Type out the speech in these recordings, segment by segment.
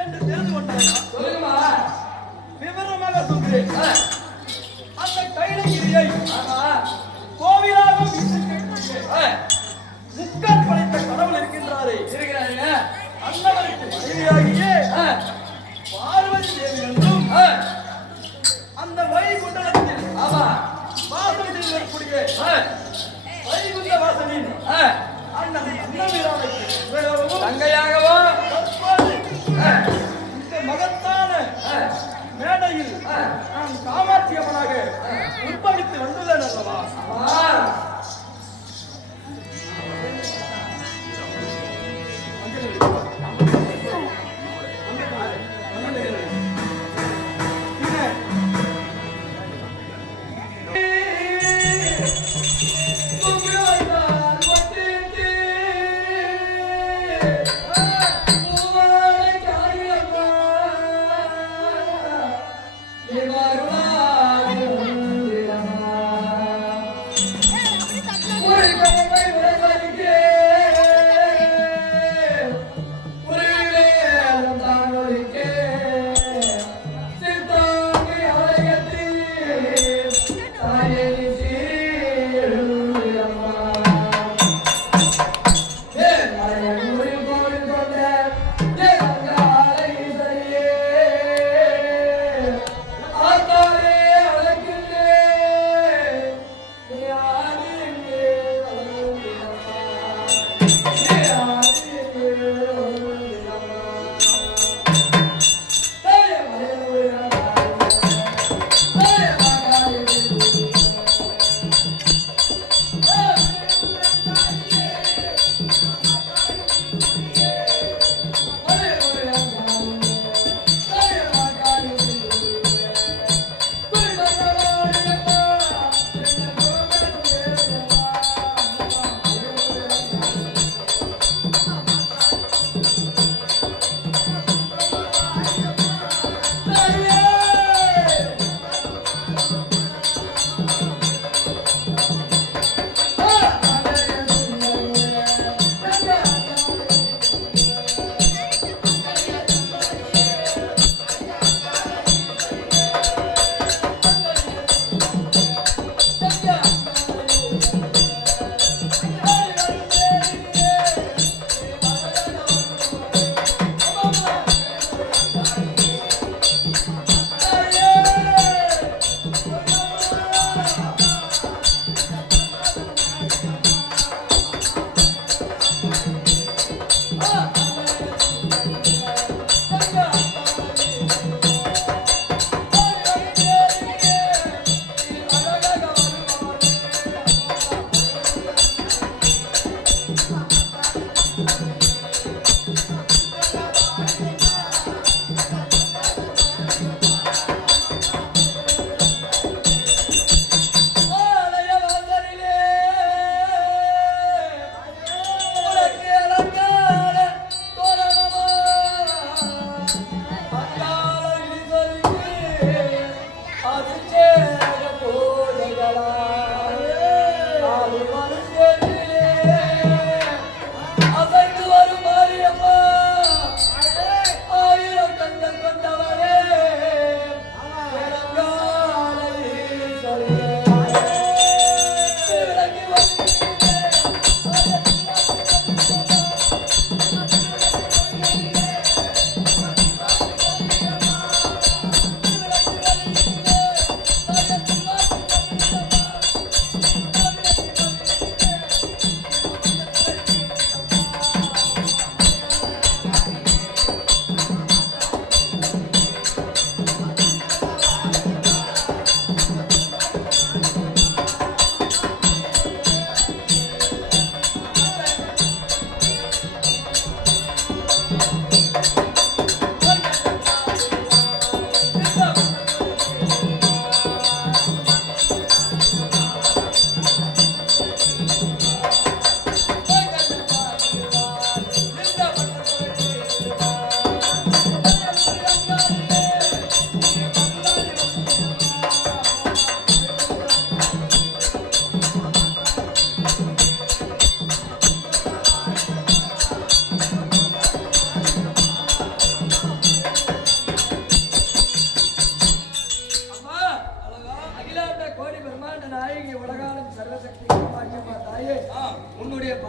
என்று தெரிந்து கொண்டாயா? சொல்லுமா விவரமாக சொல்கிறேன். அந்த கைலகிரியை கோவிலாக முக்கால் படைத்த கடவுள் இருக்கின்றாரே, அண்ணவருக்கு மனைவியாகிய பார்வதி தேவி என்றும் அந்த வைகுண்டத்தில் வாசல் செய்து வரக்கூடிய வைகுண்ட வாசலின் அண்ணன் அண்ணவீரானுக்கு தங்கையாகவோ இந்த மகத்தான மேடையில் நான் காமாட்சியம்மனாக உற்பவித்து வந்துள்ளேன் அல்லவா? அசைந்து வரும்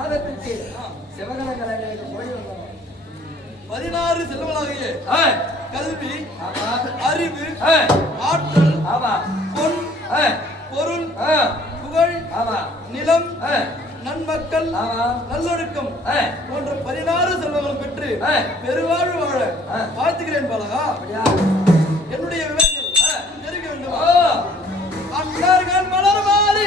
மாதத்திற்கு சிவகண கலைஞருக்கு போய் வந்தோம். 16 செல்வங்களாகிய கல்வி, அறிவு, ஆற்றல், பொன், பொருள், புகழ், நிலம், நன்மக்கள், நல்லொழுக்கம் போன்ற 16 செல்வங்களும் பெற்று பெருவாழ்வு வாழ வாழ்த்துகிறேன் பாலகா. என்னுடைய விவரங்கள் தெரிவிக்க வேண்டும். அண்ணர்கள் மலர் மாறி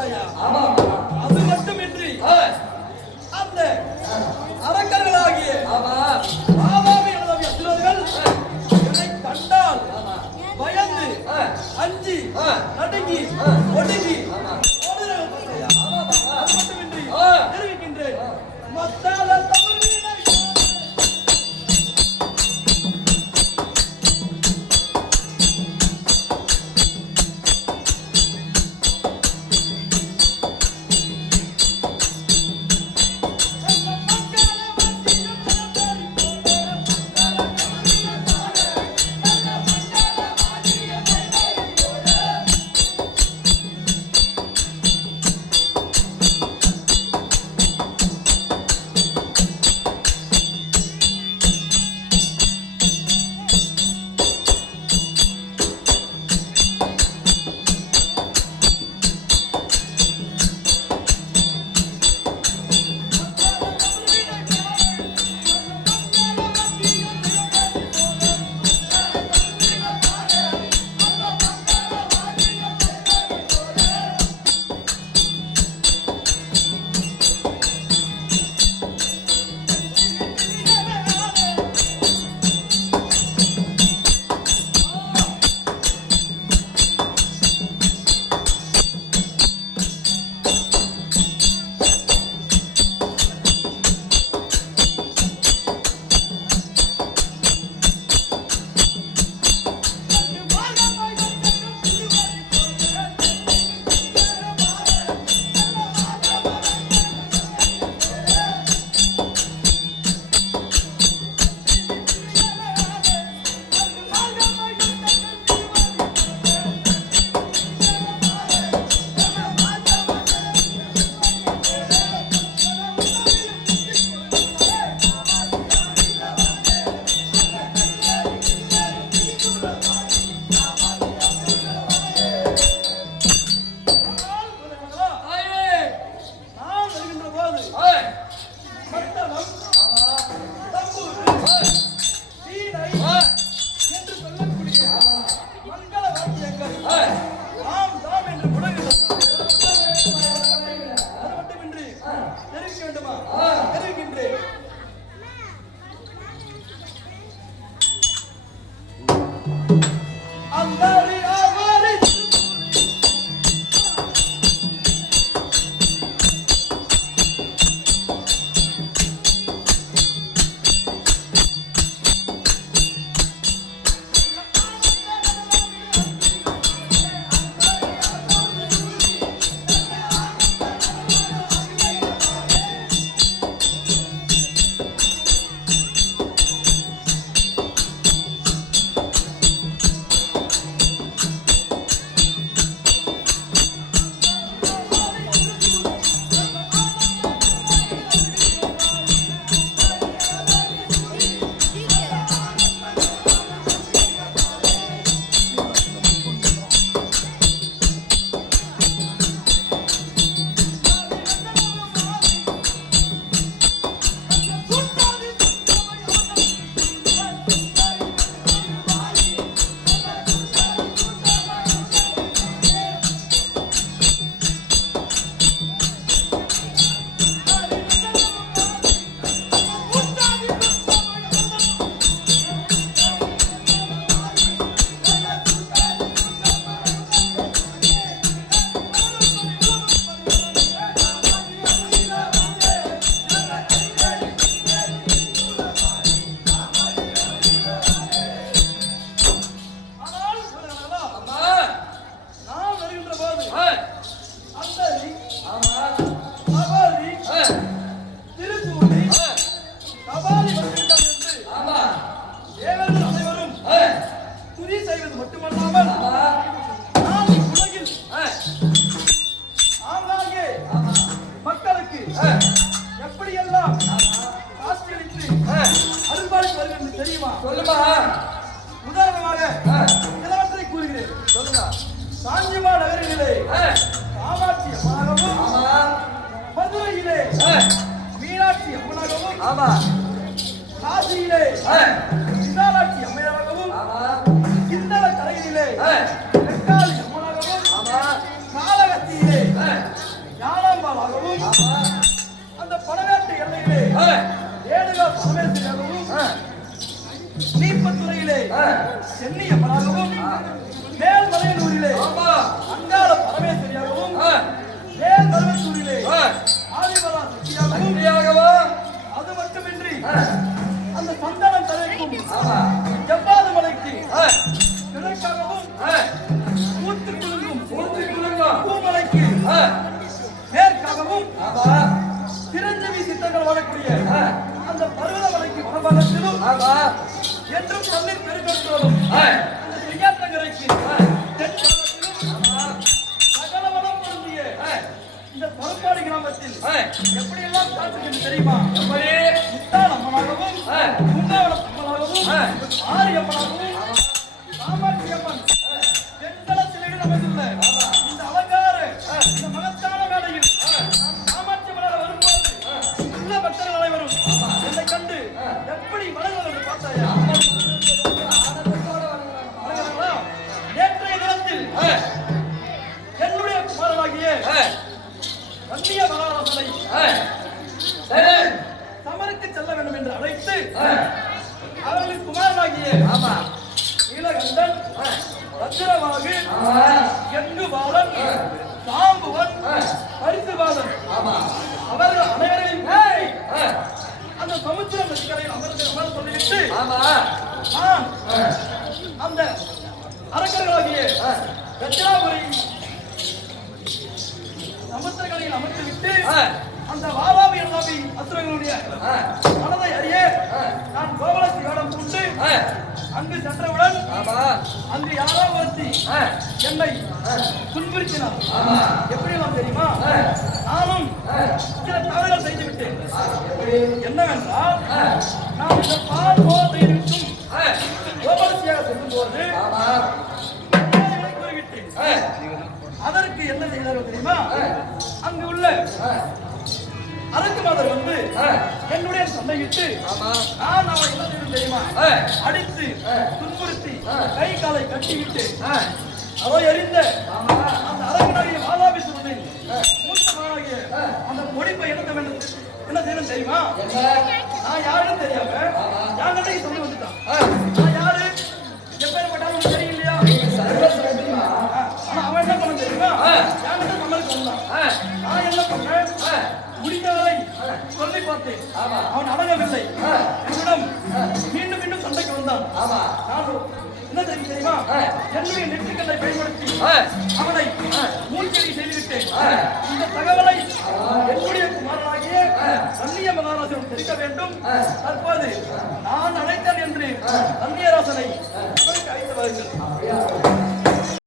ஆ தெரிவிக்க வேண்டுமா? தெரிவிக்கின்றேன். அந்தாரி ஆவாரி தெரியுமா? சொல்லுமா. உதாரணமாக சிலவற்றை கூறுகிறேன். சொல்லுங்க. காஞ்சிமா நகரிலே காமாட்சி அம்மனாகவும், மதுரையிலே மீனாட்சி அம்மனாகவும், காசியிலே விசாலாட்சி அம்மையாராகவும், சிந்தள கரையிலே வெக்காளி அம்மனாகவும், காலகத்தியிலே ஞானாம்பாளாகவும், அந்த பணவேட்டு எல்லையிலே ஏழுகா பரமேஸ்வரியாகவும், நீப்பத்துறையிலே சென்னி அம்மனாகவும், மேல்மலையனூரிலே அங்காள பரமேஸ்வரியாகவும், மேல்மருவத்தூரிலே ஆதிபரா சக்தியாகவும், அது மட்டுமின்றி அந்த சந்தனம் தரைக்கும் ஜவ்வாது மலைக்கு கிழக்காகவும், ஊத்து குலுங்கும் பூமலைக்கு மேற்காகவும், சிரஞ்சீவி சித்தங்கள் வாழக்கூடிய அந்த பருவத மலைக்கு வடபாகத்திலும் என்றும் தண்ணீர் பெருக்கெடுத்தோடும் அந்த செய்யாத்தங்கரைக்கு தென்பாகத்திலும் சகலவளம் பொருந்திய இந்த பருப்பாடி கிராமத்தில் எப்படியெல்லாம் காட்டுகிறது தெரியுமா? முத்தாள் அம்மனாகவும், பூங்காவளம் அம்மனாகவும், ஆரியம்மனாகவும், காமாட்சி அம்மன் தென்தளத்தில் அமைந்துள்ள இந்த அலங்கார இந்த மகத்தான வேளையில் காமாட்சி அம்மனாக வரும்போது உள்ள பக்தர்கள் அனைவரும் என்னை கண்டு எப்படி வளர்கள் என்று பார்த்தாயா? நேற்றைய தினத்தில் என்னுடைய குமாரனாகிய வன்னிய மகாராசனை சமருக்கு செல்ல வேண்டும் என்று அழைத்து அவர்களின் குமாரனாகிய நீலகண்டன், ரத்திரவாகு, எங்குபாலன், சாம்புவன், பரிசுபாலன் அவர்கள் அனைவரையும் அந்த சமுத்திர நதிக்கரையில் அமர்ந்து சொல்லிவிட்டு நான் அந்த அரக்கர்களாகிய ரத்திராபுரி சமுத்திரங்களில் அமர்ந்துவிட்டு அந்த வாராவி அல்லாவி அசுரர்களுடைய மனதை அறிய நான் கோவலத்தி வேடம் கொண்டு அங்கு சென்றவுடன் அங்கு யாரோ ஒருத்தி என்னை துன்புறுத்தினார். எப்படியெல்லாம் தெரியுமா? நானும் சில தவறுகள் செய்துவிட்டேன். என்னவென்றால் நான் இந்த பால் கோலத்தை இருக்கும் கோவலத்தியாக செல்லும் போது கூறிவிட்டேன். அதற்கு என்ன செய்தார்கள் தெரியுமா? அங்கு உள்ள அரக்குமாதர் வந்து என்னுடைய சண்டையிட்டு நான் அவனை என்ன செய்யும் தெரியுமா? அடித்து துன்புறுத்தி கை காலை கட்டிவிட்டு அவை அறிந்த அந்த அரக்கனாகிய வாதாபிசுரனின் மூத்த மகனாகிய அந்த ஒடிப்பை எடுக்க வேண்டும். என்ன செய்யணும் தெரியுமா? என்ன? நான் யாருன்னு தெரியாம யார்கிட்ட சொல்லி வந்துட்டான். நான் யாரு எப்பேற்பட்டாலும் உனக்கு தெரியும் இல்லையா? சர்வஸ்வரமா ஆனா அவன் என்ன பண்ண தெரியுமா? யார்கிட்ட சம்மதிக்கு வந்தான். நான் என்ன பண்ணேன்? முடிந்தவரை சொல்லி பார்த்தேன். அவன் அடங்கவில்லை. என்னிடம் மீண்டும் மீண்டும் சண்டைக்கு வந்தான். ஆமா நான் என்ன தெரியுமா? என்னுடைய நெற்றிக்கல்லை பயன்படுத்தி அவனை மூழ்கடி செய்துவிட்டேன். இந்த தகவலை என்னுடைய குமாரனாகிய கன்னிய மகாராஜன் தெரிவிக்க வேண்டும். தற்போது நான் அழைத்தேன் என்று கன்னியராசனை